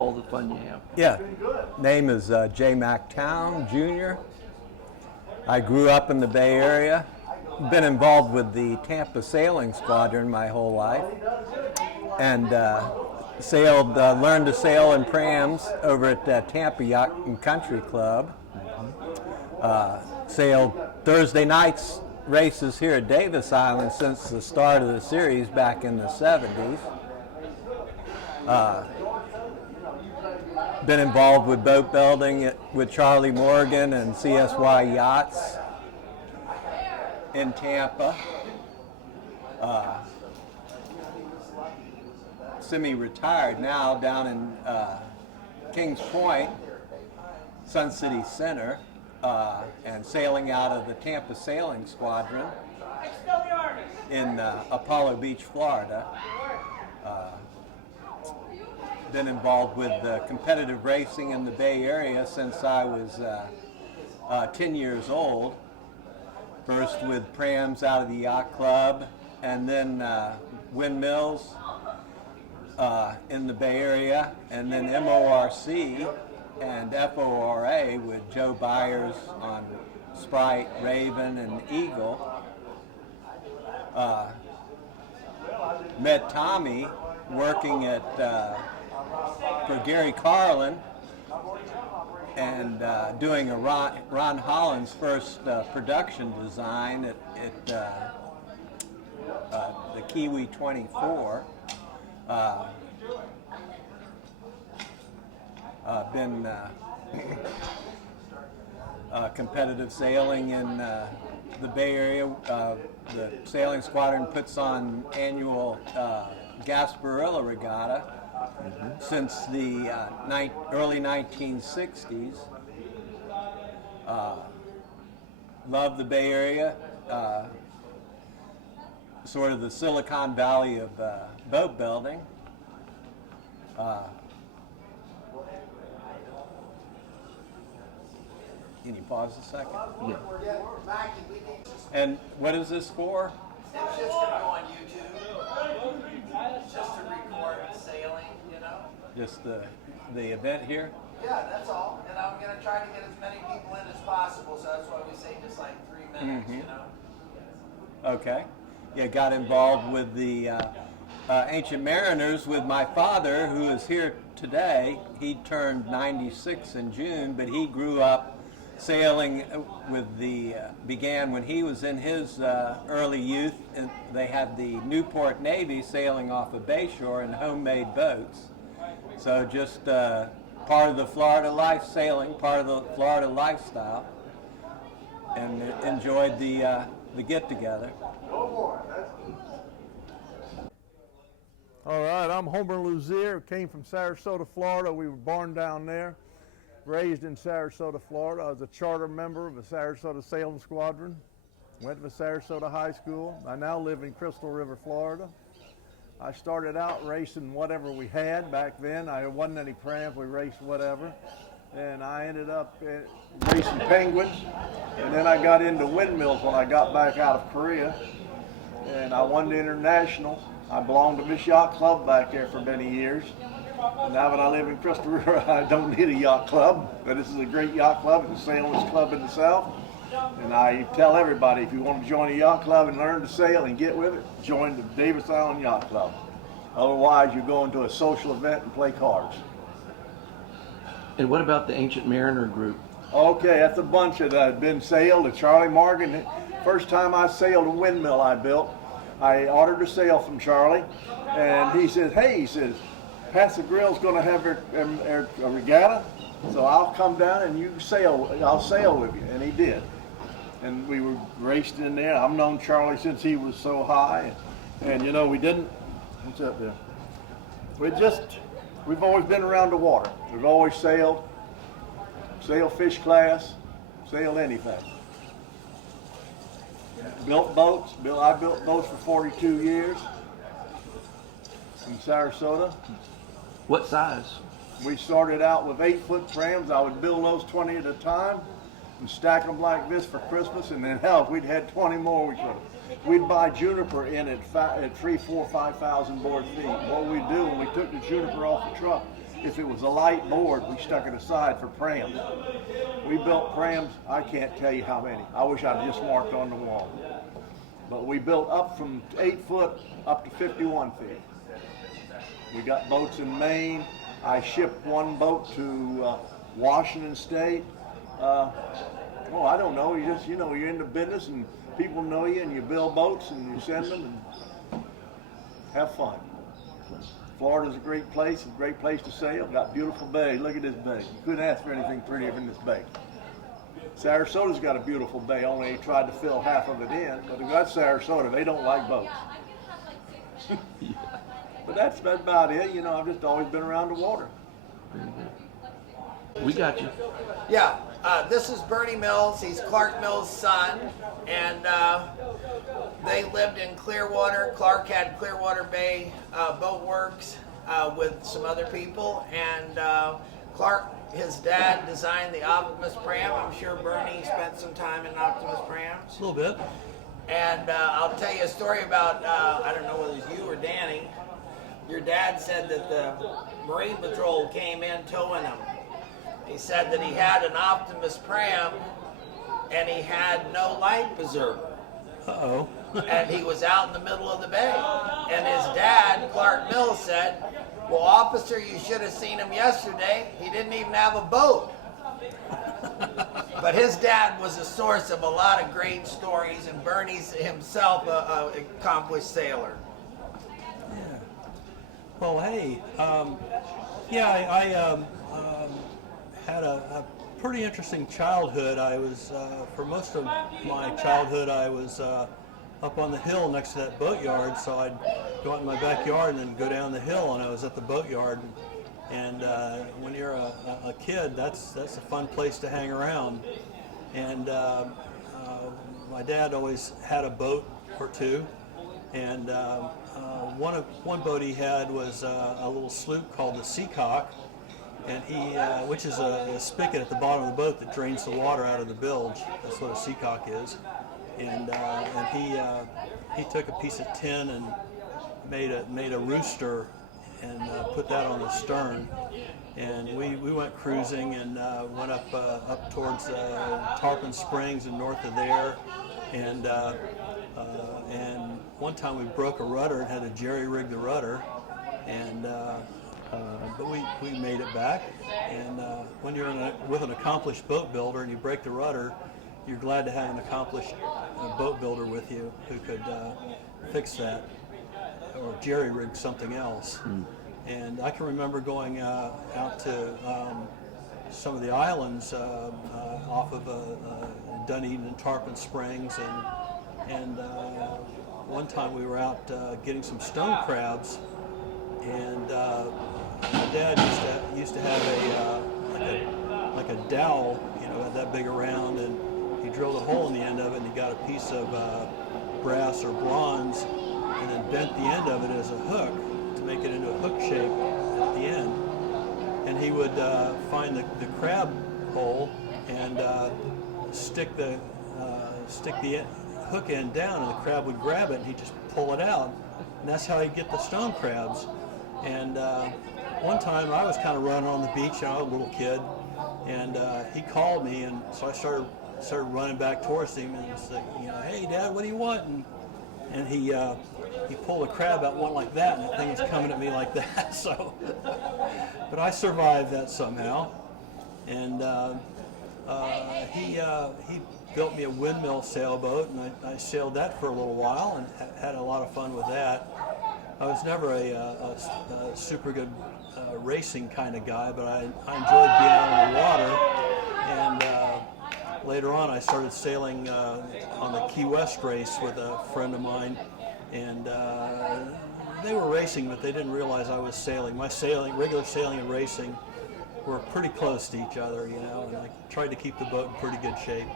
all the fun you have. Yeah, name is J. Mac Town Jr. I grew up in the Bay Area. Been involved with the Tampa Sailing Squadron my whole life, and learned to sail in prams over at Tampa Yacht and Country Club. Sailed Thursday nights races here at Davis Island since the start of the series back in the 70s. Been involved with boat building with Charlie Morgan and CSY Yachts in Tampa. Semi-retired now down in Kings Point, Sun City Center, and sailing out of the Tampa Sailing Squadron in Apollo Beach, Florida. Been involved with competitive racing in the Bay Area since I was 10 years old. First with prams out of the yacht club, and then windmills in the Bay Area, and then MORC and FORA with Joe Byers on Sprite, Raven, and Eagle. Met Tommy working for Gary Carlin and doing a Ron Holland's first production design at the Kiwi 24. Been competitive sailing in the Bay Area. The Sailing Squadron puts on annual Gasparilla Regatta since the early 1960s. Love the Bay Area, sort of the Silicon Valley of boat building. Can you pause a second? Yeah. And what is this for? It's just going to go on YouTube. Just to record sailing, you know? Just the event here? Yeah, that's all. And I'm going to try to get as many people in as possible, so that's why we say just like 3 minutes, you know? Okay. Yeah, got involved with the Ancient Mariners with my father, who is here today. He turned 96 in June, but he grew up sailing with began when he was in his early youth, and they had the Newport Navy sailing off of Bayshore in homemade boats. So just part of the Florida life sailing, part of the Florida lifestyle, and enjoyed the get-together. All right, I'm Homer Luzier, came from Sarasota, Florida. We were born down there, raised in Sarasota, Florida. I was a charter member of the Sarasota Sailing Squadron, went to Sarasota High School. I now live in Crystal River, Florida. I started out racing whatever we had back then. I wasn't any prams, we raced whatever. And I ended up racing penguins, and then I got into windmills when I got back out of Korea. And I won the international. I belonged to this yacht club back there for many years. And now that I live in Crystal River, I don't need a yacht club, but this is a great yacht club. It's the sailor's club in the South. And I tell everybody, if you want to join a yacht club and learn to sail and get with it, join the Davis Island Yacht Club. Otherwise, you're going to a social event and play cards. And what about the Ancient Mariner group? Okay, that's a bunch that had been sailed. At Charlie Morgan, first time I sailed a windmill I built, I ordered a sail from Charlie, and he says, hey, he says, Patsy Grill's going to have a regatta, so I'll come down and you sail, I'll sail with you, and he did. And we were raced in there. I've known Charlie since he was so high, and you know, we didn't, what's up there? We've always been around the water. We've always sailed fish class, sailed anything. Built boats. I built boats for 42 years in Sarasota. What size? We started out with 8-foot prams. I would build those 20 at a time and stack them like this for Christmas, and then hell, if we'd had 20 more, we could have. We'd buy juniper in at 3,000, 4,000, 5,000 board feet. What we'd do when we took the juniper off the truck, if it was a light board, we stuck it aside for prams. We built prams, I can't tell you how many. I wish I'd just marked on the wall. But we built up from 8 foot up to 51 feet. We got boats in Maine. I shipped one boat to Washington State. I don't know. You're in the business and people know you and you build boats and you send them and have fun. Florida's a great place to sail. Got beautiful bay. Look at this bay. You couldn't ask for anything prettier than this bay. Saratoga's got a beautiful bay, only they tried to fill half of it in. But got Sarasota, they don't like boats. But that's about it. I've just always been around the water. We got you. Yeah, this is Bernie Mills. He's Clark Mills' son, and they lived in Clearwater. Clark had Clearwater Bay Boat Works with some other people, and Clark, his dad, designed the Optimus pram. I'm sure Bernie spent some time in Optimus prams. A little bit. And I'll tell you a story about, I don't know whether it was you or Danny. Your dad said that the Marine Patrol came in towing him. He said that he had an Optimus pram and he had no life preserver. Uh-oh. And he was out in the middle of the bay. And his dad, Clark Mills, said, "Well, officer, you should have seen him yesterday. He didn't even have a boat." But his dad was a source of a lot of great stories, and Bernie's himself an accomplished sailor. Yeah. Well, hey, I had a pretty interesting childhood. I was, for most of my childhood, I was up on the hill next to that boatyard, so I'd go out in my backyard and then go down the hill, and I was at the boatyard. And when you're a kid, that's a fun place to hang around. And my dad always had a boat or two, and one boat he had was a little sloop called the Seacock, and which is a spigot at the bottom of the boat that drains the water out of the bilge. That's what a Seacock is. And he took a piece of tin and made a rooster and put that on the stern, and we went cruising and went up towards Tarpon Springs and north of there, and one time we broke a rudder and had to jerry-rig the rudder, and but we made it back. And when you're with an accomplished boat builder and you break the rudder, you're glad to have an accomplished boat builder with you who could fix that or jerry-rig something else. And I can remember going out to some of the islands off of Dunedin and Tarpon Springs, and one time we were out getting some stone crabs, and my dad used to have like a dowel, that big around, and he drilled a hole in the end of it, and he got a piece of brass or bronze, and then bent the end of it as a hook to make it into a hook shape at the end. And he would find the crab hole and stick the hook end down, and the crab would grab it, and he'd just pull it out, and that's how he'd get the stone crabs. And one time I was kind of running on the beach, I was a little kid, and he called me, and so I started running back towards him and said, "Hey, Dad, what do you want?" And he pulled a crab out one like that, and the thing was coming at me like that. So, but I survived that somehow. And he built me a windmill sailboat, and I sailed that for a little while and had a lot of fun with that. I was never a super good racing kind of guy, but I enjoyed being out on the water. And later on, I started sailing on the Key West race with a friend of mine, and they were racing, but they didn't realize I was sailing. My regular sailing and racing were pretty close to each other, and I tried to keep the boat in pretty good shape.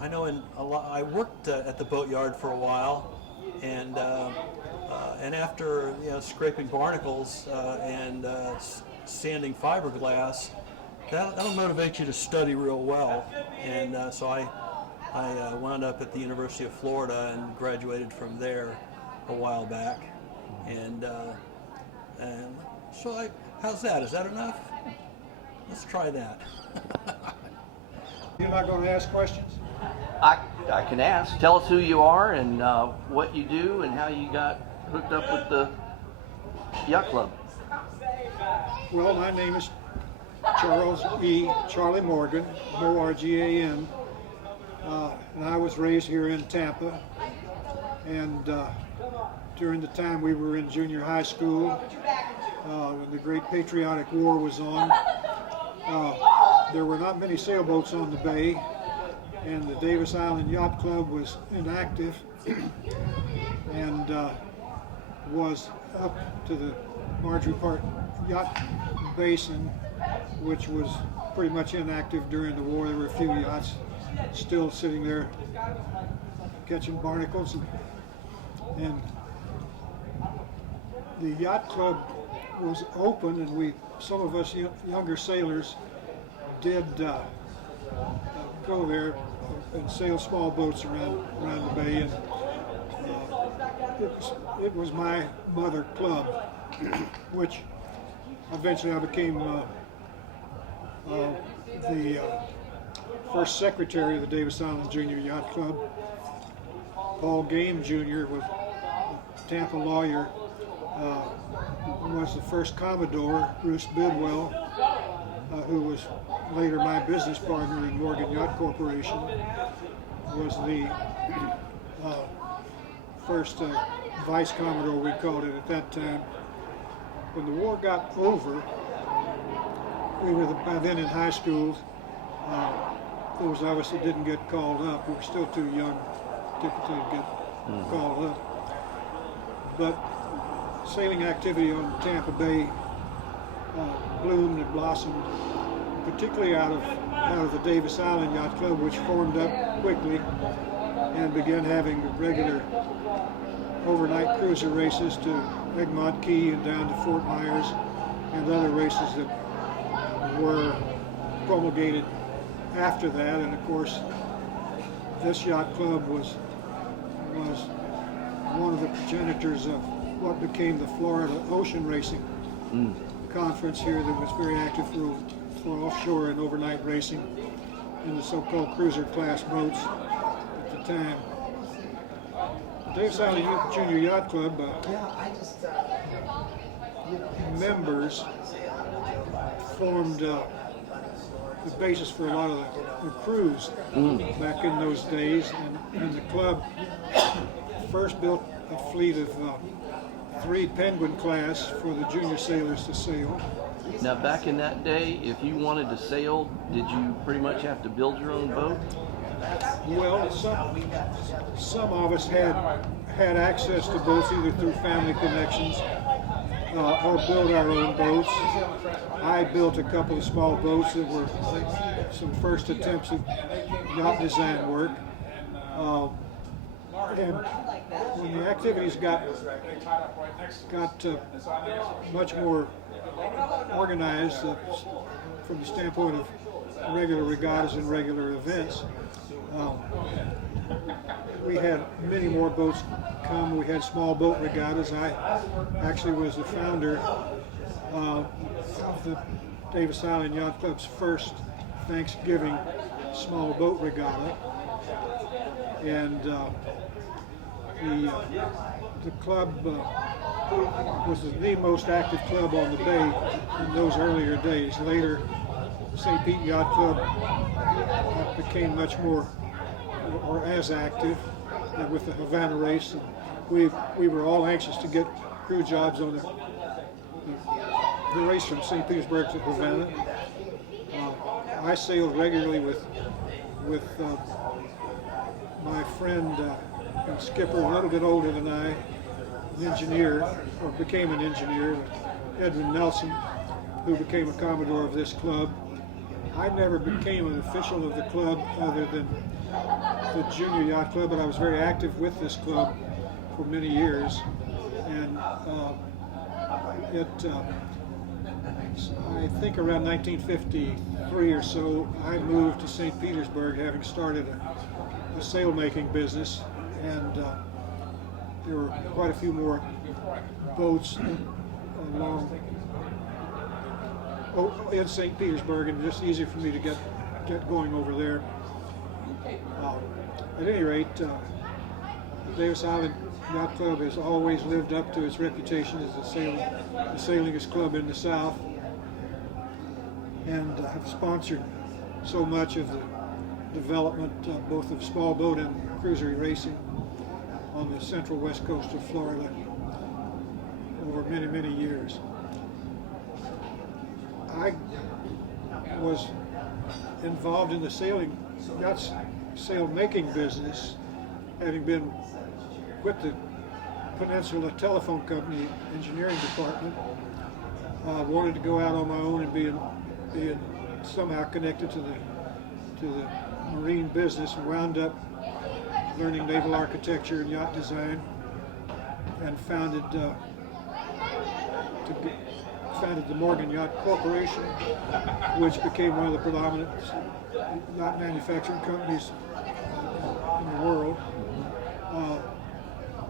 I know I worked at the boatyard for a while, and after scraping barnacles and sanding fiberglass, that'll motivate you to study real well. And so I wound up at the University of Florida and graduated from there a while back. And And so how's that? Is that enough? Let's try that. You're not going to ask questions? I can ask. Tell us who you are and what you do and how you got hooked up with the yacht club. Well, my name is Charles E. Charlie Morgan, Morgan, and I was raised here in Tampa. And during the time we were in junior high school, when the Great Patriotic War was on, there were not many sailboats on the bay, and the Davis Island Yacht Club was inactive and was up to the Marjorie Park Yacht Basin, which was pretty much inactive during the war. There were a few yachts still sitting there catching barnacles, and the yacht club was open, and some of us younger sailors did go there and sail small boats around the bay, and it was my mother club, which eventually I became the first secretary of the Davis Island Junior Yacht Club. Paul Game Jr. was a Tampa lawyer, was the first Commodore. Bruce Bidwell, who was later my business partner in Morgan Yacht Corporation, was the first Vice Commodore, we called it at that time. When the war got over, we were by then in high school. Those of us that didn't get called up, we were still too young typically to get called up. But sailing activity on Tampa Bay bloomed and blossomed, particularly out of the Davis Island Yacht Club, which formed up quickly and began having regular overnight cruiser races to Egmont Key and down to Fort Myers, and other races that were promulgated after that. And of course, this yacht club was one of the progenitors of what became the Florida Ocean Racing Conference here, that was very active for offshore and overnight racing in the so-called cruiser class boats at the time. The Davis Island Junior Yacht Club members formed the basis for a lot of the crews back in those days, and the club first built a fleet of 3 Penguin class for the junior sailors to sail. Now, back in that day, if you wanted to sail, did you pretty much have to build your own boat? Well, some of us had access to boats either through family connections or build our own boats. I built a couple of small boats that were some first attempts at yacht design work. And when the activities got much more organized from the standpoint of regular regattas and regular events, we had many more boats come. We had small boat regattas. I actually was the founder of the Davis Island Yacht Club's first Thanksgiving small boat regatta, and the club was the most active club on the bay in those earlier days. Later, St. Pete Yacht Club became much more or as active with the Havana race. And we were all anxious to get crew jobs on the race from St. Petersburg to Havana. I sailed regularly with my friend and skipper, a little bit older than I, an engineer, or became an engineer, Edwin Nelson, who became a Commodore of this club. I never became an official of the club other than the Junior Yacht Club, but I was very active with this club for many years. And I think around 1953 or so, I moved to St. Petersburg, having started a sail-making business, and there were quite a few more boats along in St. Petersburg, and just easy for me to get going over there. At any rate, the Davis Island Yacht Club has always lived up to its reputation as the sailingest club in the South, and have sponsored so much of the development both of small boat and cruiser racing on the central west coast of Florida over many, many years. I was involved in the yacht sail making business, having been with the Peninsula Telephone Company engineering department. Wanted to go out on my own and be somehow connected to the marine business, and wound up learning naval architecture and yacht design, and founded the Morgan Yacht Corporation, which became one of the predominant yacht manufacturing companies in the world.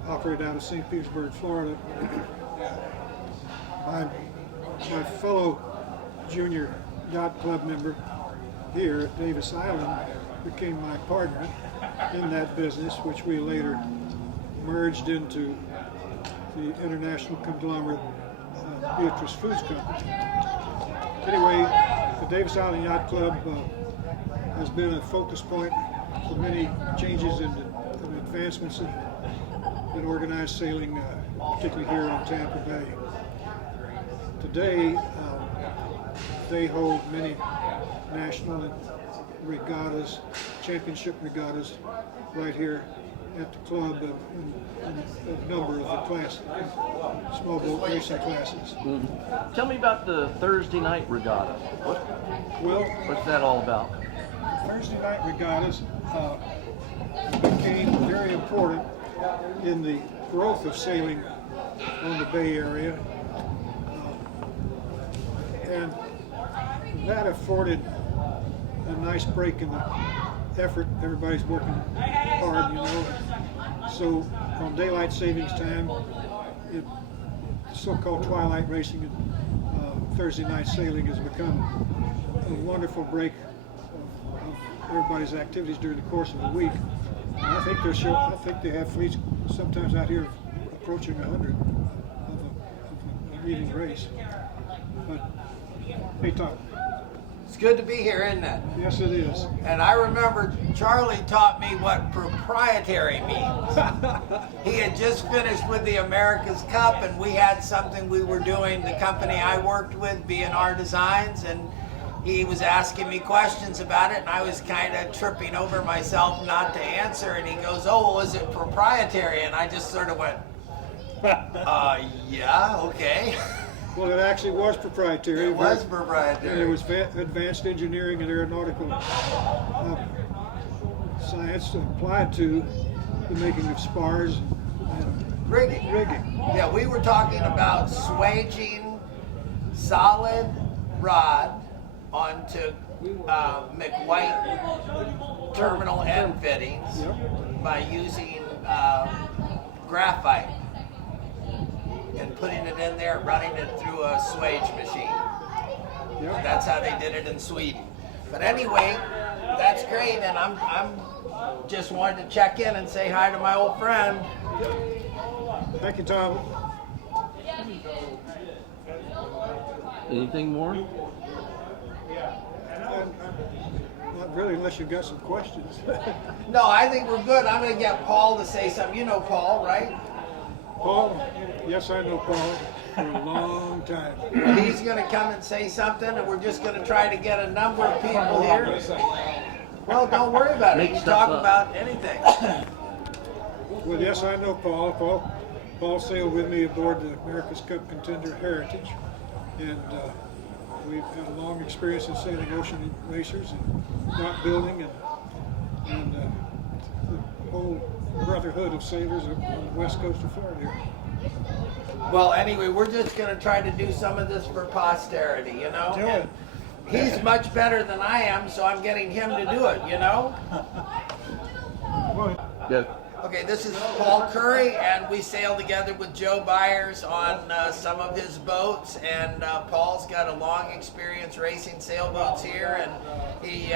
Operated out of St. Petersburg, Florida. My fellow junior yacht club member here at Davis Island became my partner in that business, which we later merged into the international conglomerate Beatrice Foods Company. Anyway, the Davis Island Yacht Club has been a focus point for many changes and advancements in organized sailing, particularly here on Tampa Bay. Today, they hold many national regattas, championship regattas, right here at the club in a number of the classes, small boat racing classes. Mm-hmm. Tell me about the Thursday night regatta. What's that all about? Thursday night regattas became very important in the growth of sailing on the Bay Area, and that afforded a nice break in the effort. Everybody's working hard, you know. So on daylight savings time, so-called twilight racing and Thursday night sailing has become a wonderful break of everybody's activities during the course of the week. And I think they have fleets sometimes out here approaching 100 of a leading race. But hey, Tom. It's good to be here, isn't it? Yes, it is. And I remember Charlie taught me what proprietary means. He had just finished with the America's Cup, and we had something we were doing, the company I worked with, B&R Designs, and he was asking me questions about it, and I was kind of tripping over myself not to answer, and he goes, "Oh, well, is it proprietary?" And I just sort of went, yeah, okay. Well, it actually was proprietary. It was proprietary. And it was advanced engineering and aeronautical science applied to the making of spars and rigging. Yeah, we were talking about swaging solid rod onto McWhite terminal end fittings by using graphite and putting it in there, running it through a swage machine. Yep. That's how they did it in Sweden. But anyway, that's great, and I'm just wanted to check in and say hi to my old friend. Thank you, Tom. Anything more? Not really, unless you've got some questions. No, I think we're good. I'm going to get Paul to say something. You know Paul, right? Paul? Yes, I know Paul for a long time. He's going to come and say something, and we're just going to try to get a number of people here. Well, don't worry about it. You can talk about anything. Well, yes, I know Paul. Paul sailed with me aboard the America's Cup Contender Heritage, and we've had a long experience in sailing ocean racers and yacht building and the whole brotherhood of sailors on the west coast of Florida here. Well, anyway, we're just going to try to do some of this for posterity, you know? Do it. He's much better than I am, so I'm getting him to do it, you know? Well, Yeah. Okay, this is Paul Curry, and we sail together with Joe Byers on some of his boats. And Paul's got a long experience racing sailboats here, and he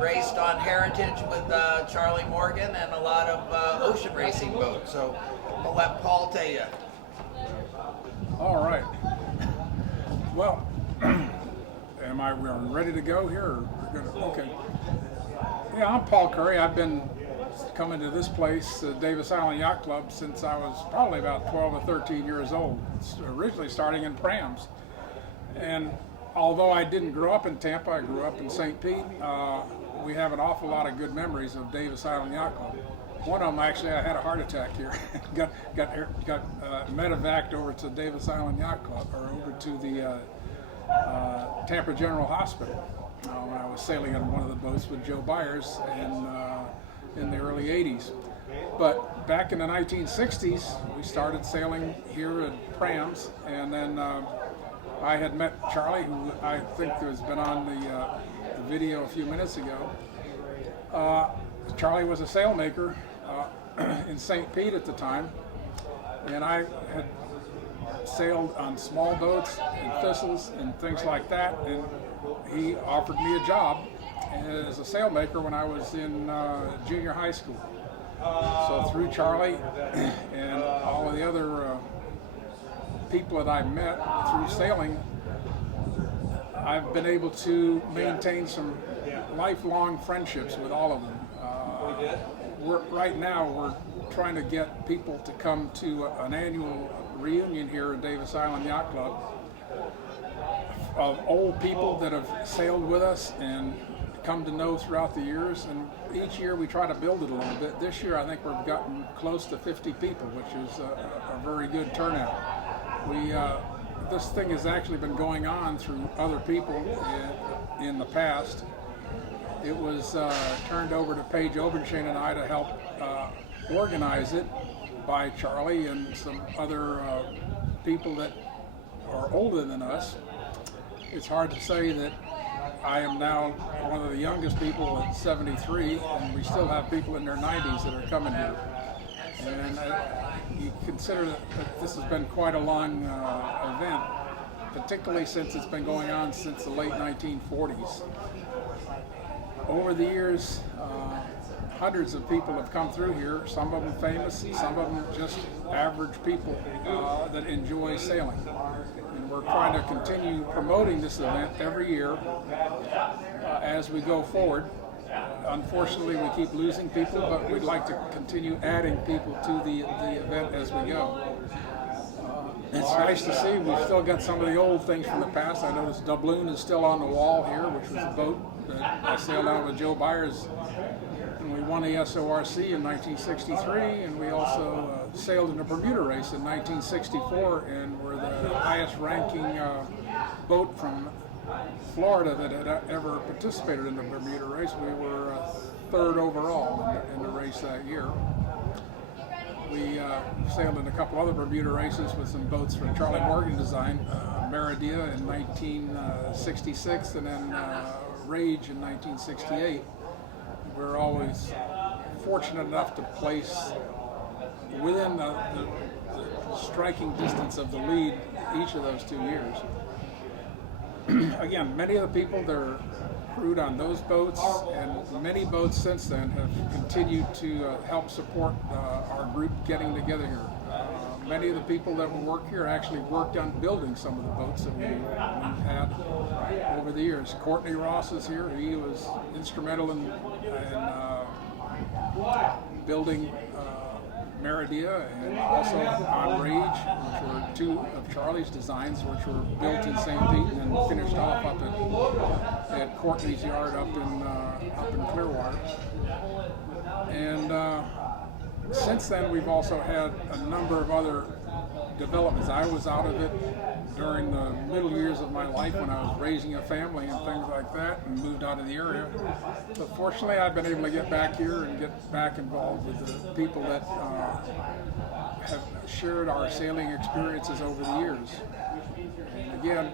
raced on Heritage with Charlie Morgan and a lot of ocean racing boats. So I'll let Paul tell you. All right. Well, we're ready to go here? Or we're gonna, okay. Yeah, I'm Paul Curry. I've been coming to this place, Davis Island Yacht Club, since I was probably about 12 or 13 years old. Originally starting in prams. And although I didn't grow up in Tampa, I grew up in St. Pete. We have an awful lot of good memories of Davis Island Yacht Club. One of them, actually, I had a heart attack here. got medevaced over to Davis Island Yacht Club, or over to the Tampa General Hospital when I was sailing on one of the boats with Joe Byers in the early 80s. But back in the 1960s, we started sailing here at prams, and then I had met Charlie, who I think has been on the video a few minutes ago. Charlie was a sailmaker in St. Pete at the time, and I had sailed on small boats and thistles and things like that, and he offered me a job as a sailmaker when I was in junior high school. So through Charlie and all of the other people that I met through sailing, I've been able to maintain some lifelong friendships with all of them. Right now we're trying to get people to come to an annual reunion here at Davis Island Yacht Club of old people that have sailed with us and come to know throughout the years, and each year we try to build it a little bit. This year I think we've gotten close to 50 people, which is a very good turnout. This thing has actually been going on through other people in the past. It was turned over to Paige Obenchain and I to help organize it by Charlie and some other people that are older than us. It's hard to say that I am now one of the youngest people at 73, and we still have people in their 90s that are coming here. And you consider that this has been quite a long event, particularly since it's been going on since the late 1940s. Over the years, hundreds of people have come through here, some of them famous, some of them just average people that enjoy sailing. And we're trying to continue promoting this event every year as we go forward. Unfortunately, we keep losing people, but we'd like to continue adding people to the event as we go. It's nice to see we've still got some of the old things from the past. I noticed Doubloon is still on the wall here, which was a boat that I sailed out with Joe Byers, and we won the SORC in 1963, and we also sailed in the Bermuda race in 1964, and were the highest ranking boat from Florida that had ever participated in the Bermuda race. We were third overall in the race that year. We sailed in a couple other Bermuda races with some boats from Charlie Morgan design, Meridia in 1966, and then Rage in 1968. We were always fortunate enough to place within the striking distance of the lead each of those 2 years. Again, many of the people that are crewed on those boats and many boats since then have continued to help support our group getting together here. Many of the people that work here actually worked on building some of the boats that we've had over the years. Courtney Ross is here. He was instrumental in building Meridia and also on Rage, which were two of Charlie's designs, which were built in St. Pete and then finished off up at Courtney's yard up in Clearwater. And since then, we've also had a number of other developments. I was out of it during the middle years of my life when I was raising a family and things like that, and moved out of the area. But fortunately, I've been able to get back here and get back involved with the people that have shared our sailing experiences over the years. And again,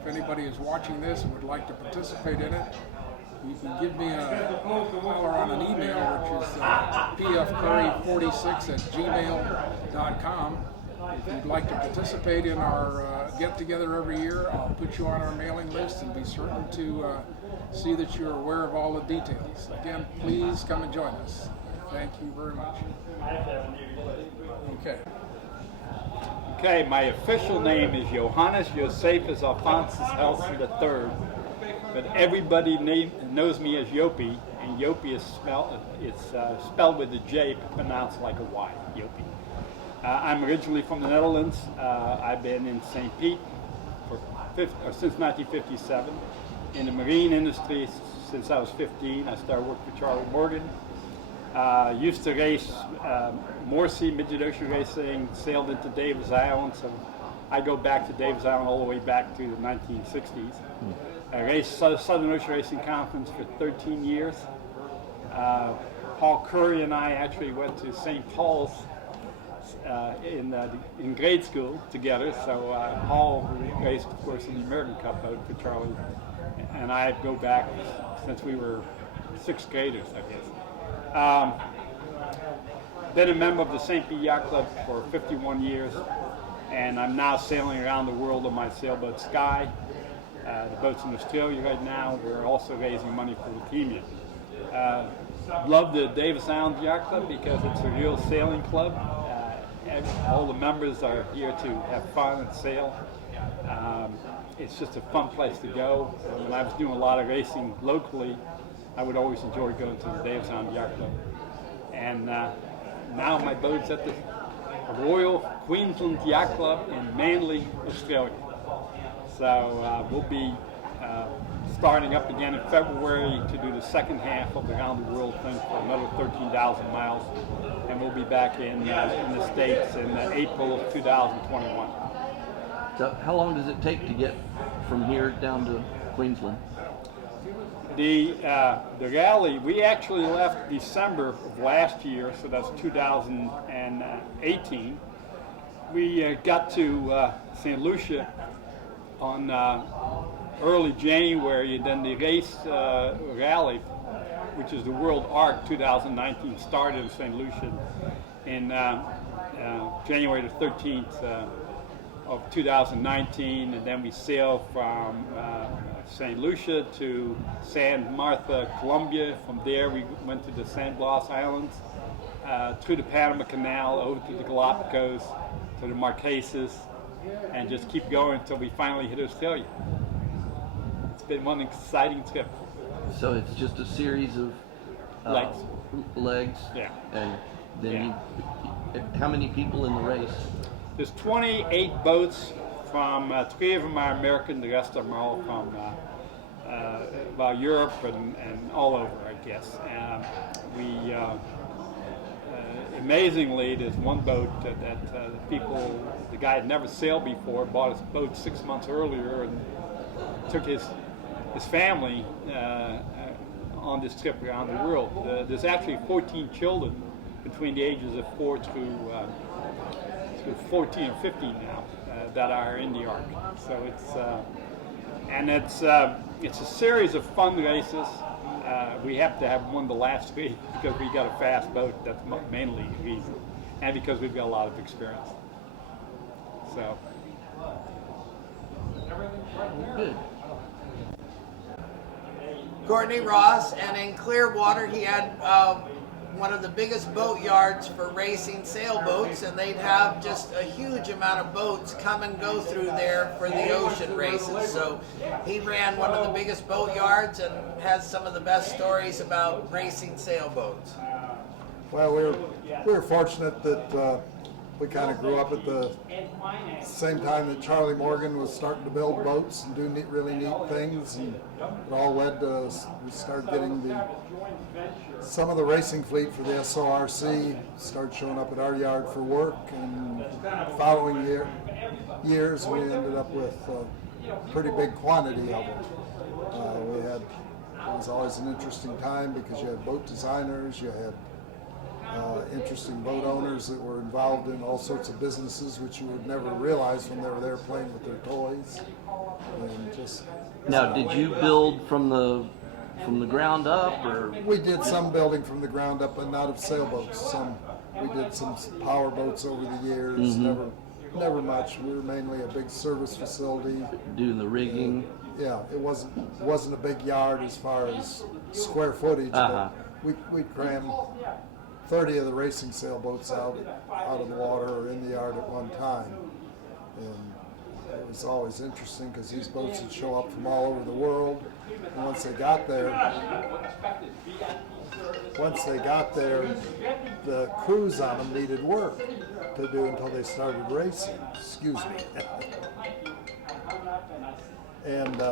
if anybody is watching this and would like to participate in it, you can give me a holler on an email, which is pfcurry46@gmail.com. If you'd like to participate in our get-together every year, I'll put you on our mailing list and be certain to see that you're aware of all the details. Again, please come and join us. Thank you very much. Okay. Okay, my official name is Johannes Josephus Alphonsus Helsen III, but everybody knows me as Jopie, and Jopie is spelled with a J, but pronounced like a Y, Jopie. I'm originally from the Netherlands. I've been in St. Pete since 1957. In the marine industry since I was 15. I started working for Charlie Morgan. Used to race Moorsea midget ocean racing, sailed into Davis Island, so I go back to Davis Island all the way back to the 1960s. I raced Southern Ocean Racing Conference for 13 years. Paul Curry and I actually went to St. Paul's in grade school together. So Paul raced, of course, in the American Cup boat for Charlie, and I go back since we were sixth graders, I guess. Been a member of the St. Pete Yacht Club for 51 years, and I'm now sailing around the world on my sailboat Sky. The boat's in Australia right now. We're also raising money for leukemia. Love the Davis Island Yacht Club because it's a real sailing club. All the members are here to have fun and sail. It's just a fun place to go. When I was doing a lot of racing locally, I would always enjoy going to the Davis Island Yacht Club. And now my boat's at the Royal Queensland Yacht Club in Manly, Australia. So we'll be starting up again in February to do the second half of the Round the World thing for another 13,000 miles. And we'll be back in the States in April of 2021. So how long does it take to get from here down to Queensland? The rally, we actually left December of last year, so that's 2018. We got to St. Lucia on early January, and then the race rally, which is the World Arc 2019, started in St. Lucia in January the 13th of 2019, and then we sailed from St. Lucia to San Martha, Colombia. From there we went to the San Blas Islands, through the Panama Canal, over to the Galapagos, to the Marquesas, and just keep going until we finally hit Australia. It's been one exciting trip. So it's just a series of legs. Yeah. And then how many people in the race? There's 28 boats. From 3 of them are American, the rest of them are all from Europe and all over, I guess. Amazingly, there's one boat that the guy had never sailed before, bought his boat 6 months earlier and took his family on this trip around the world. There's actually 14 children between the ages of 4 to 14 or 15 now that are in the Ark. So it's a series of fun races. We have to have won the last 3 because we got a fast boat. That's mainly the reason, and because we've got a lot of experience. So Good. Courtney Ross, and in Clearwater he had one of the biggest boat yards for racing sailboats, and they'd have just a huge amount of boats come and go through there for the ocean races. So he ran one of the biggest boat yards and has some of the best stories about racing sailboats. Well, we were fortunate that we kind of grew up at the same time that Charlie Morgan was starting to build boats and do really neat things, and it all led to us. We started getting some of the racing fleet for the SORC started showing up at our yard for work, and the following years we ended up with a pretty big quantity of them. It was always an interesting time because you had boat designers, you had interesting boat owners that were involved in all sorts of businesses which you would never realize when they were there playing with their toys. And just Now, did you build from the from the ground up, or We did some building from the ground up, but not of sailboats. We did some power boats over the years. Never much. We were mainly a big service facility. doing the rigging? Yeah, it wasn't a big yard as far as square footage, but we crammed 30 of the racing sailboats out of the water or in the yard at one time. And it was always interesting because these boats would show up from all over the world. And once they got there, the crews on them needed work to do until they started racing. Excuse me. And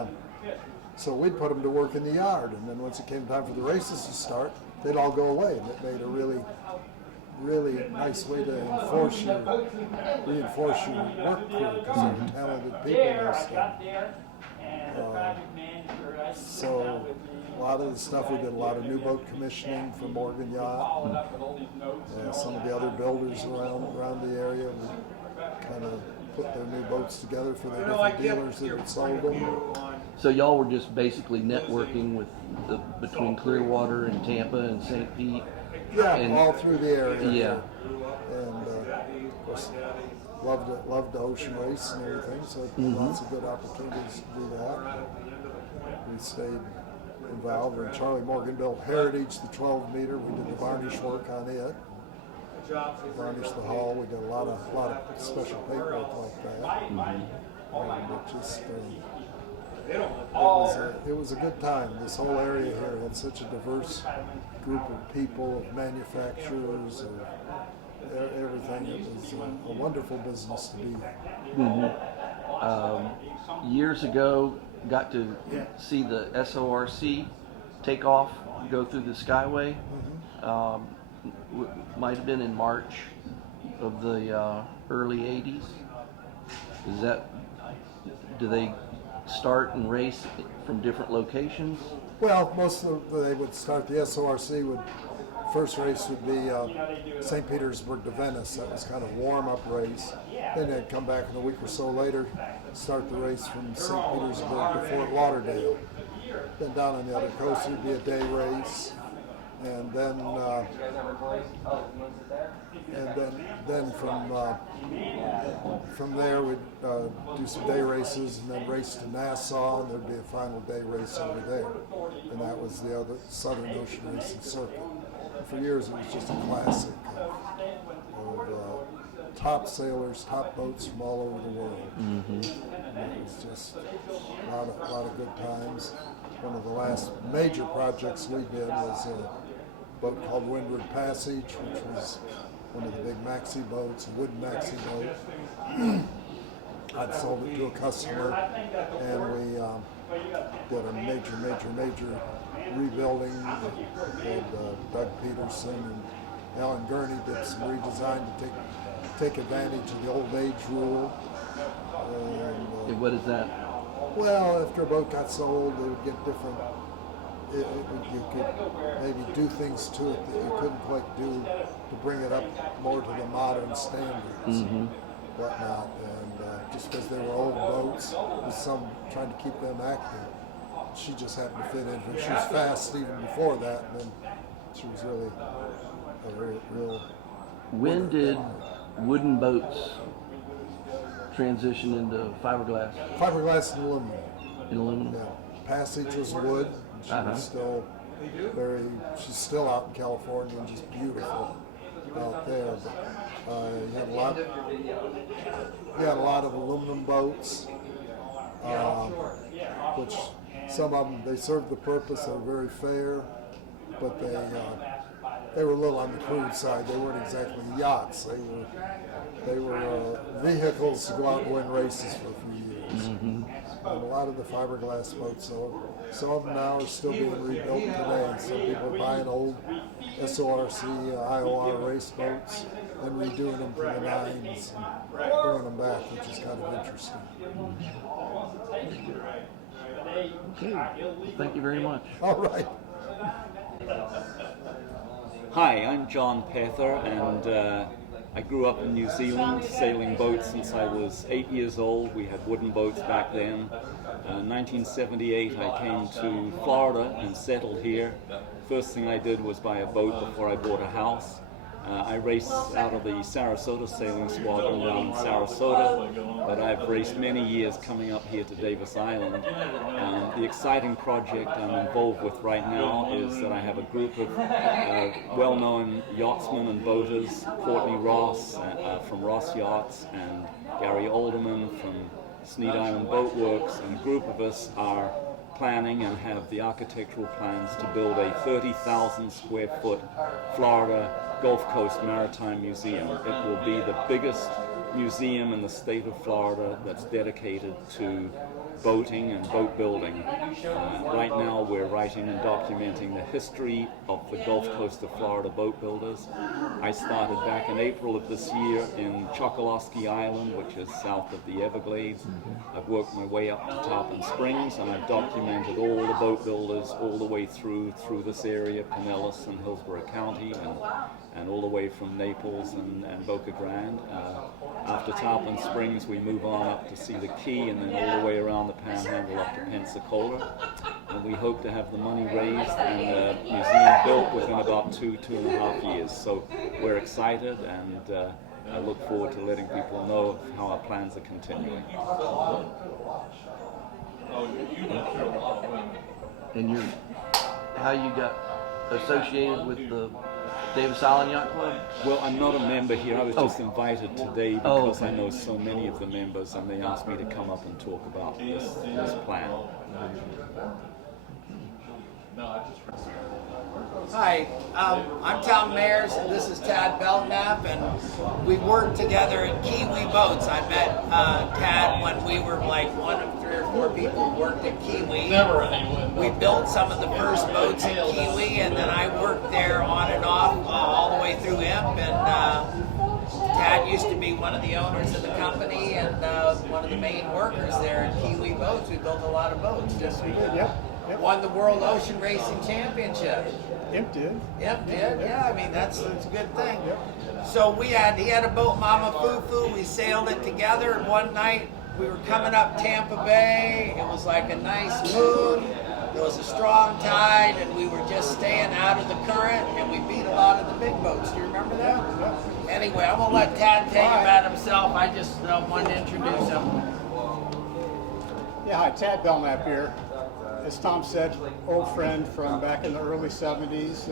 so we'd put them to work in the yard, and then once it came time for the races to start, they'd all go away, and it made a really nice way to reinforce your work crew because they're talented people and stuff. So a lot of the stuff, we did a lot of new boat commissioning for Morgan Yacht. Some of the other builders around the area, we kind of put their new boats together for the different dealers that had sold them. So y'all were just basically networking with between Clearwater and Tampa and St. Pete? Yeah, and, all through the area. Yeah. And of course, loved the ocean race and everything, so lots of good opportunities to do that. We stayed involved when Charlie Morgan built Heritage, the 12 meter. We did the varnish work on it. Varnished the hull. We did a lot of special paintwork like that. And it was a good time. This whole area here had such a diverse group of people, of manufacturers, and everything. It was a wonderful business to be in. Years ago, got to see the SORC take off, go through the Skyway. Might have been in March of the early 80s. Do they start and race from different locations? Well, they would start, the SORC first race would be St. Petersburg to Venice. That was kind of warm-up race. Then they'd come back in a week or so later, start the race from St. Petersburg to Fort Lauderdale. Then down on the other coast, it would be a day race. And then from there we'd do some day races and then race to Nassau, and there'd be a final day race over there. And that was the other Southern Ocean Racing Circuit. And for years it was just a classic of top sailors, top boats from all over the world. And it was just a lot of good times. One of the last major projects we did was a boat called Windward Passage, which was one of the big maxi boats, a wooden maxi boat. I'd sold it to a customer, and we did a major rebuilding. Doug Peterson and Alan Gurney did some redesign to take advantage of the old age rule. And, What is that? Well, after a boat got so old, they would get different. You could maybe do things to it that you couldn't quite do to bring it up more to the modern standards, whatnot. And just because they were old boats, with some trying to keep them active, she just happened to fit in. She was fast even before that, and then she was really a real. When did wooden boats transition into fiberglass? Fiberglass and aluminum. In aluminum? Yeah. Passage was wood. She was still she's still out in California and just beautiful out there. But you had a lot of aluminum boats, which some of them, they served the purpose. They were very fair, but they were a little on the crude side. They weren't exactly yachts. They were vehicles to go out and win races for a few years. And a lot of the fiberglass boats, some of them now are still being rebuilt today. And some people are buying old SORC, IOR race boats and redoing them from the 90s and bringing them back, which is kind of interesting. Okay. Thank you very much. All right. Hi, I'm John Pether, and I grew up in New Zealand, sailing boats since I was 8 years old. We had wooden boats back then. 1978, I came to Florida and settled here. First thing I did was buy a boat before I bought a house. I race out of the Sarasota Sailing Squadron down in Sarasota, but I've raced many years coming up here to Davis Island. The exciting project I'm involved with right now is that I have a group of well-known yachtsmen and boaters, Courtney Ross from Ross Yachts and Gary Alderman from Sneed Island Boat Works, and a group of us are planning and have the architectural plans to build a 30,000 square foot Florida Gulf Coast Maritime Museum. It will be the biggest museum in the state of Florida that's dedicated to boating and boat building. Right now we're writing and documenting the history of the Gulf Coast of Florida boat builders. I started back in April of this year in Chokoloskee Island, which is south of the Everglades. I've worked my way up to Tarpon Springs, and I've documented all the boat builders all the way through this area, Pinellas and Hillsborough County, and all the way from Naples and Boca Grande. After Tarpon Springs, we move on up to see the Key, and then all the way around the Panhandle up to Pensacola. And we hope to have the money raised and the museum built within about 2.5 years. So we're excited, and I look forward to letting people know of how our plans are continuing. And how you got associated with the Davis Island Yacht Club? Well, I'm not a member here. I was just invited today because okay. I know so many of the members, and they asked me to come up and talk about this plan. Hi, I'm Tom Mayers, and this is Tad Belknap, and we worked together at Kiwi Boats. I met Tad when we were like one of 3 or 4 people who worked at Kiwi. We built some of the first boats at Kiwi, and then I worked there on and off all the way through IMP, and Tad used to be one of the owners of the company and one of the main workers there at Kiwi Boats. We built a lot of boats. Yes, we did. Yep. Won the World Ocean Racing Championship. Imp did. Imp did, yeah. I mean, that's a good thing. So he had a boat, Mama Fufu. We sailed it together, and one night we were coming up Tampa Bay. It was like a nice moon. There was a strong tide, and we were just staying out of the current, and we beat a lot of the big boats. Do you remember that? Yeah. Anyway, I'm gonna let Tad tell you about himself. I just wanted to introduce him. Yeah, hi, Tad Belknap here. As Tom said, old friend from back in the early 70s.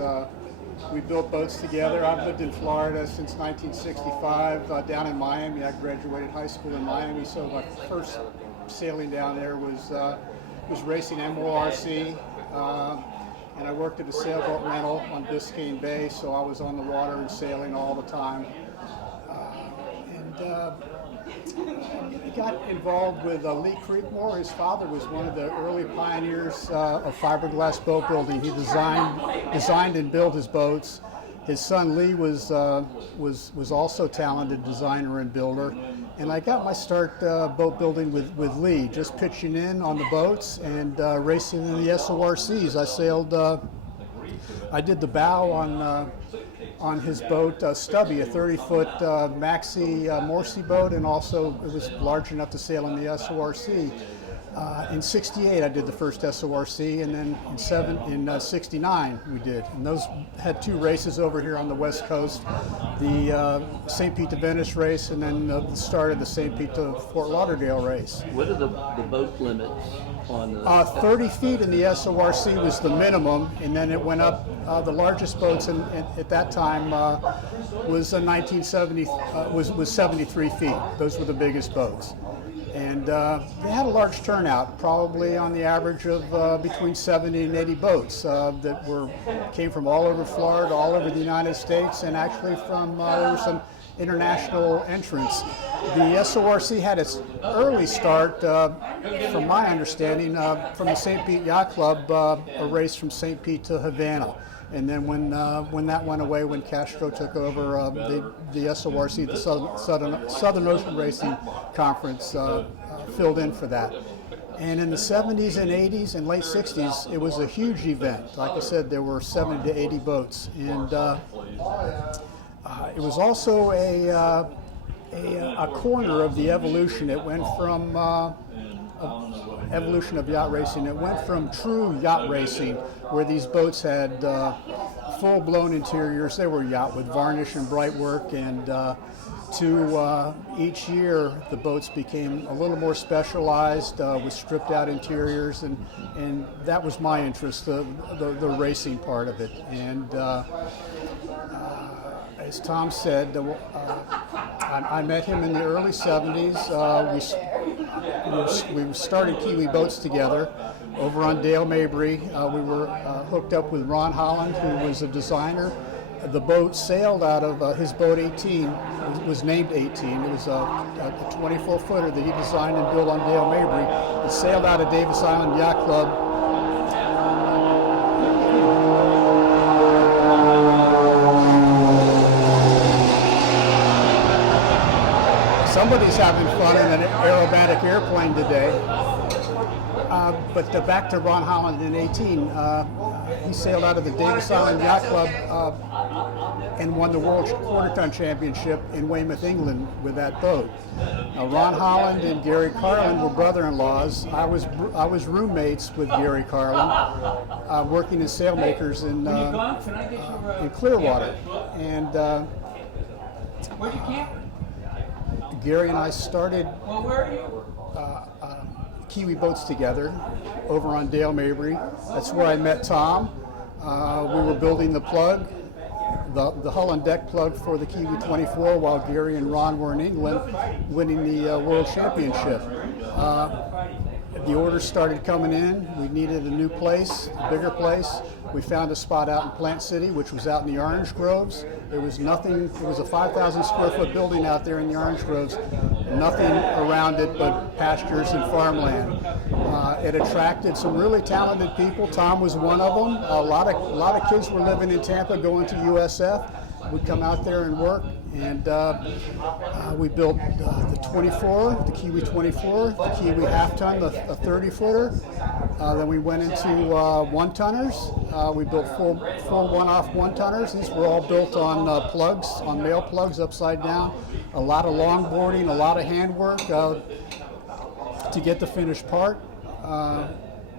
We built boats together. I've lived in Florida since 1965, down in Miami. I graduated high school in Miami, so my first sailing down there was racing MORC, and I worked at a sailboat rental on Biscayne Bay, so I was on the water and sailing all the time. He got involved with Lee Creekmore. His father was one of the early pioneers of fiberglass boat building. He designed and built his boats. His son Lee was also a talented designer and builder. And I got my start boat building with Lee, just pitching in on the boats and racing in the SORCs. I sailed. I did the bow on his boat, Stubby, a 30-foot maxi Morse boat, and also it was large enough to sail in the SORC. In '68, I did the first SORC, and then in '69 we did. And those had 2 races over here on the West Coast: the St. Pete to Venice race, and then the start of the St. Pete to Fort Lauderdale race. What are the boat limits on the? 30 feet in the SORC was the minimum, and then it went up. The largest boats at that time was 1970 was 73 feet. Those were the biggest boats. And they had a large turnout, probably on the average of between 70 and 80 boats that came from all over Florida, all over the United States, and actually from there were some international entrants. The SORC had its early start, from my understanding, from the St. Pete Yacht Club, a race from St. Pete to Havana. And then when that went away, when Castro took over, the SORC, the Southern Ocean Racing Conference, filled in for that. And in the 70s and 80s and late 60s, it was a huge event. Like I said, there were 70 to 80 boats. And It was also a corner of the evolution. It went from evolution of yacht racing. It went from true yacht racing, where these boats had full-blown interiors. They were yacht with varnish and bright work, and to each year the boats became a little more specialized with stripped-out interiors, and that was my interest, the racing part of it. And as Tom said, I met him in the early 70s. We started Kiwi Boats together over on Dale Mabry. We were hooked up with Ron Holland, who was a designer. The boat sailed out of his boat 18, it was named 18. It was a 24-footer that he designed and built on Dale Mabry. It sailed out of Davis Island Yacht Club. Somebody's having fun in an aerobatic airplane today. But back to Ron Holland in 18. He sailed out of the Davis Island Yacht Club and won the World Quarter-Ton Championship in Weymouth, England with that boat. Now, Ron Holland and Gary Carlin were brother-in-laws. I was roommates with Gary Carlin, working as sailmakers in Clearwater. And Where'd you camp? Gary and I started Well, where are you? Kiwi Boats together over on Dale Mabry. That's where I met Tom. We were building the plug, the hull and deck plug for the Kiwi 24, while Gary and Ron were in England winning the World Championship. The orders started coming in. We needed a new place, a bigger place. We found a spot out in Plant City, which was out in the orange groves. There was nothing, it was a 5,000 square foot building out there in the orange groves, nothing around it but pastures and farmland. It attracted some really talented people. Tom was one of them. A lot of kids were living in Tampa going to USF. We'd come out there and work, and we built the 24, the Kiwi 24, the Kiwi half-ton, a 30-footer. Then we went into one-tonners. We built full one-off one-tonners. These were all built on plugs, on male plugs upside down. A lot of longboarding, a lot of handwork to get the finished part.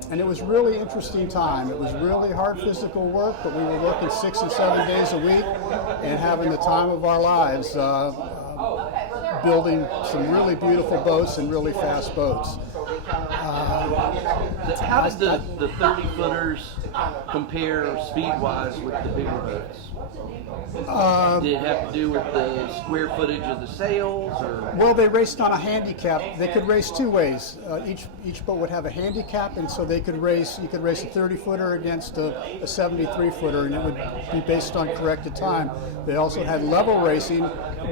And it was really interesting time. It was really hard physical work, but we were working 6 and 7 days a week and having the time of our lives, building some really beautiful boats and really fast boats. How did the 30-footers compare speed-wise with the bigger boats? Did it have to do with the square footage of the sails, or? Well, they raced on a handicap. They could race two ways. Each boat would have a handicap, and so they could race. You could race a 30-footer against a 73-footer, and it would be based on corrected time. They also had level racing,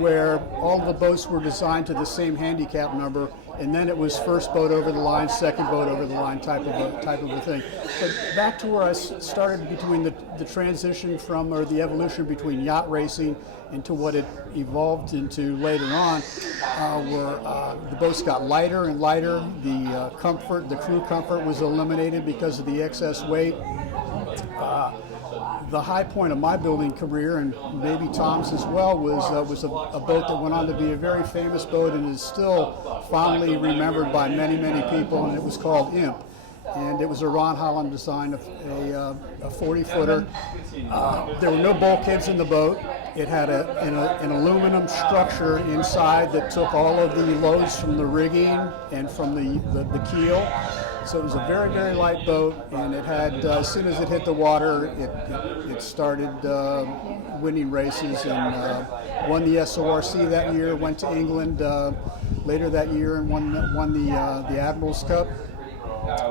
where all the boats were designed to the same handicap number, and then it was first boat over the line, second boat over the line type of a thing. But back to where I started, between the transition from, or the evolution between yacht racing into what it evolved into later on, where the boats got lighter and lighter. The crew comfort was eliminated because of the excess weight. The high point of my building career, and maybe Tom's as well, was a boat that went on to be a very famous boat and is still fondly remembered by many, many people, and it was called Imp. And it was a Ron Holland design of a 40-footer. There were no bulkheads in the boat. It had an aluminum structure inside that took all of the loads from the rigging and from the keel. So it was a very, very light boat, and it had, as soon as it hit the water, it started winning races, and won the SORC that year, went to England later that year and won the Admiral's Cup.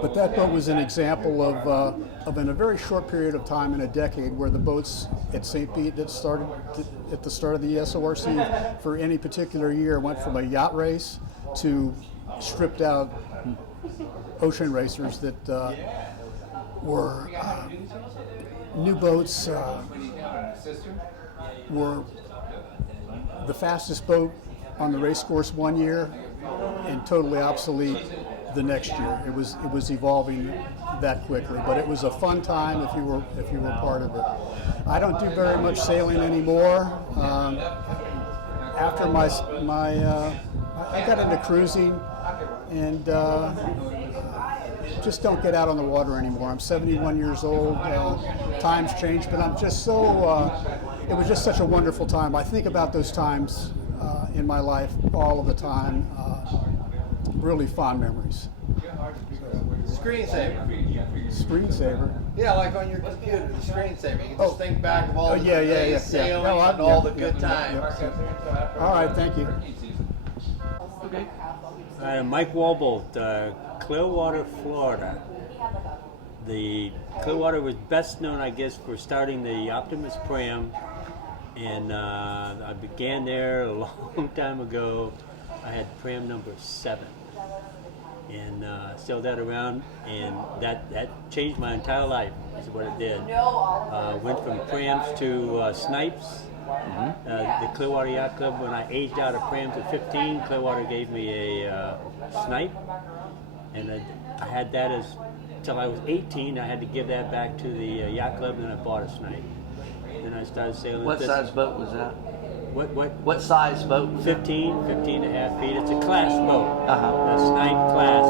But that boat was an example of in a very short period of time, in a decade, where the boats at St. Pete that started at the start of the SORC for any particular year went from a yacht race to stripped out ocean racers that were new boats, were the fastest boat on the race course one year and totally obsolete the next year. It was evolving that quickly, but it was a fun time if you were part of it. I don't do very much sailing anymore. After I got into cruising and just don't get out on the water anymore. I'm 71 years old. Times changed, but I'm just so. It was just such a wonderful time. I think about those times in my life all of the time. Really fond memories. Screensaver. Screensaver. Yeah, like on your computer, the screensaver. You can just think back of all the days sailing No, and all the good times. All right, thank you. Okay. Mike Walbolt, Clearwater, Florida. The Clearwater was best known, I guess, for starting the Optimus Pram, and I began there a long time ago. I had Pram number 7, and sailed that around, and that changed my entire life. Is what it did. Went from Prams to Snipes. The Clearwater Yacht Club, when I aged out of Prams at 15, Clearwater gave me a Snipe, and I had that till I was 18. I had to give that back to the yacht club, and then I bought a Snipe. Then I started sailing. What size boat was that? What size boat was 15 and a half feet. It's a class boat. Uh-huh. The Snipe class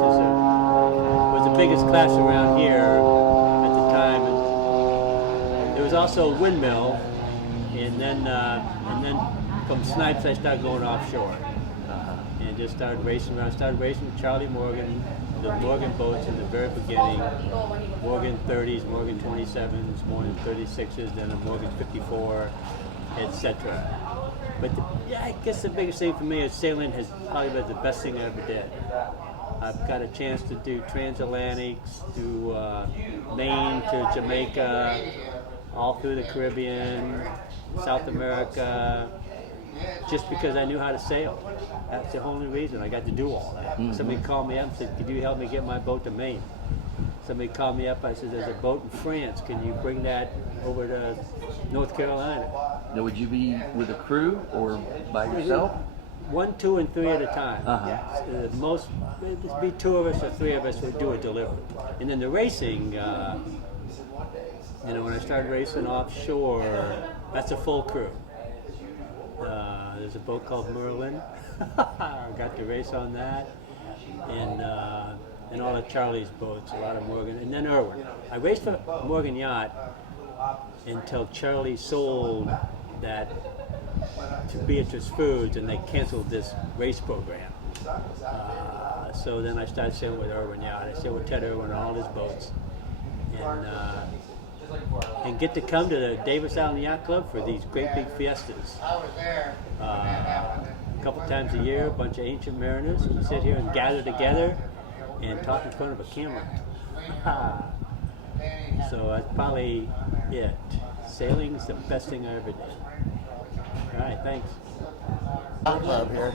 was the biggest class around here at the time. And there was also a windmill. And then from Snipes, I started going offshore, and just started racing around. Started racing with Charlie Morgan, the Morgan boats in the very beginning. Morgan 30s, Morgan 27s, Morgan 36s, then a Morgan 54, etc. But I guess the biggest thing for me is sailing has probably been the best thing I ever did. I've got a chance to do transatlantics, to Maine to Jamaica, all through the Caribbean, South America, just because I knew how to sail. That's the only reason I got to do all that. Somebody called me up and said, "Could you help me get my boat to Maine?" Somebody called me up, I said, "There's a boat in France, can you bring that over to North Carolina?" Now, would you be with a crew or by yourself? 1, 2, and 3 at a time. Most, it'd be 2 of us or 3 of us would do a delivery. And then the racing, when I started racing offshore, that's a full crew. There's a boat called Merlin. I got to race on that. And all of Charlie's boats, a lot of Morgan. And then Irwin. I raced for Morgan Yacht until Charlie sold that to Beatrice Foods, and they canceled this race program. So then I started sailing with Irwin Yacht. I sailed with Ted Irwin on all his boats. And get to come to the Davis Island Yacht Club for these great big fiestas. A couple times a year, a bunch of ancient mariners who sit here and gather together and talk in front of a camera. So that's probably it. Sailing's the best thing I ever did. All right, thanks. Club here.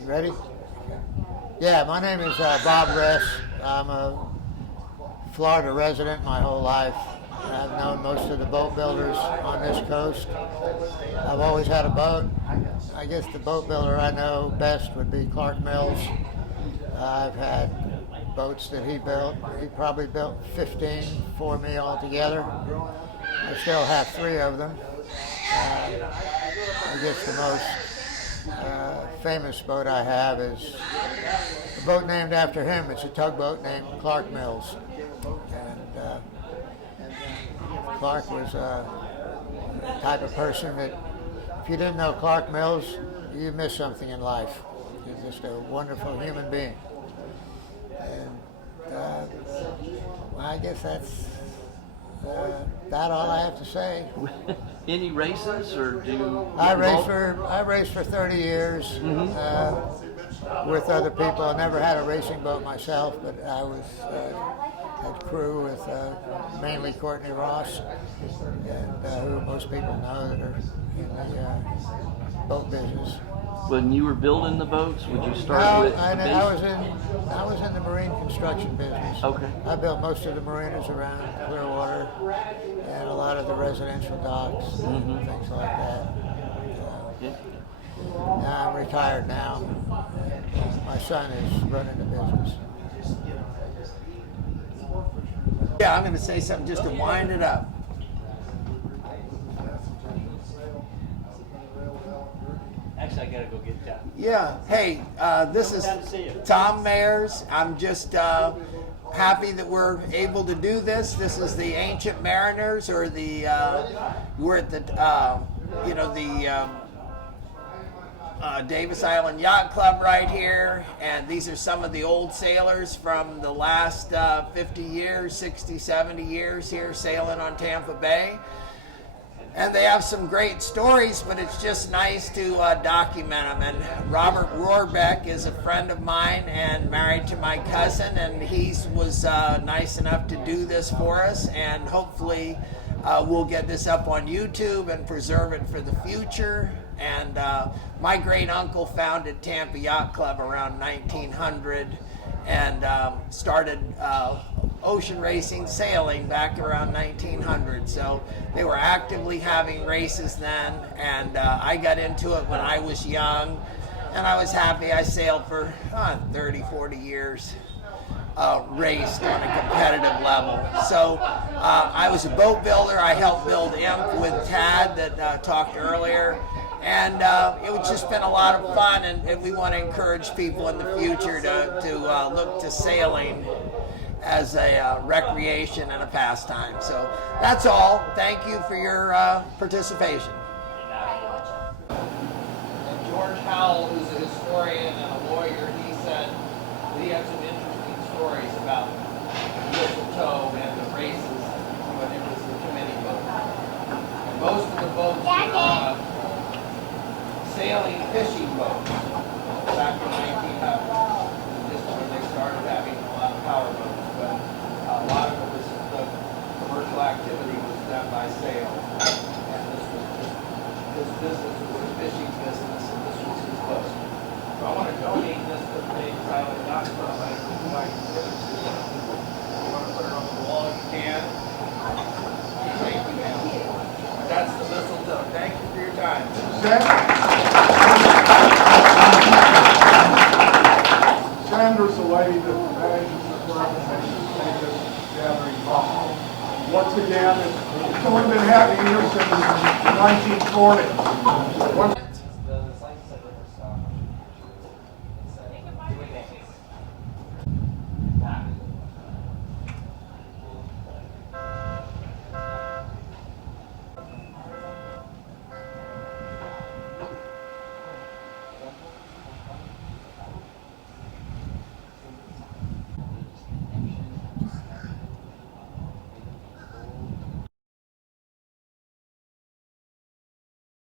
You ready? Yeah, my name is Bob Ress. I'm a Florida resident my whole life. I've known most of the boat builders on this coast. I've always had a boat. I guess the boat builder I know best would be Clark Mills. I've had boats that he built. He probably built 15 for me altogether. I still have 3 of them. I guess the most famous boat I have is a boat named after him. It's a tugboat named Clark Mills. And Clark was a type of person that if you didn't know Clark Mills, you missed something in life. He's just a wonderful human being. And I guess that's all I have to say. Any races, or do I raced for 30 years with other people. I never had a racing boat myself, but I was had crew with mainly Courtney Ross, and who most people know that are in the boat business. When you were building the boats, would you start with the base? I was in the marine construction business. Okay. I built most of the marinas around Clearwater and a lot of the residential docks and things like that. I'm retired now. My son is running the business. Yeah, I'm going to say something just to wind it up. Actually, I gotta go get that. Yeah. Hey, this is Tom Mayers. I'm just happy that we're able to do this. This is the Ancient Mariners, or the we're at the Davis Island Yacht Club right here, and these are some of the old sailors from the last 50 years, 60, 70 years here sailing on Tampa Bay. And they have some great stories, but it's just nice to document them. And Robert Rohrbeck is a friend of mine and married to my cousin, and he was nice enough to do this for us. And hopefully we'll get this up on YouTube and preserve it for the future. And my great uncle founded Tampa Yacht Club around 1900 and started ocean racing, sailing back around 1900. So they were actively having races then, and I got into it when I was young, and I was happy. I sailed for 30, 40 years, raced on a competitive level. So I was a boat builder. I helped build Imp with Tad that talked earlier. And it's just been a lot of fun, and we want to encourage people in the future to look to sailing as a recreation and a pastime. So that's all. Thank you for your participation. George Howell, who's a historian and a lawyer, he said he had some interesting stories about mistletoe and the races when it was the committee boat. And most of the boats were sailing fishing boats back in 1900, just when they started having a lot of power boats. But a lot of it was the commercial activity was done by sail, and this was just his business was a fishing business, and this was his boat. So I want to donate this to the Davis Island Yacht Club. I would like to give it to you. If you want to put it on the wall, you can. Thank you, ma'am. That's the mistletoe. Thank you for your time. Sandra's the lady that manages the club and makes this gathering possible. Once again, it's only been happening here since 1940.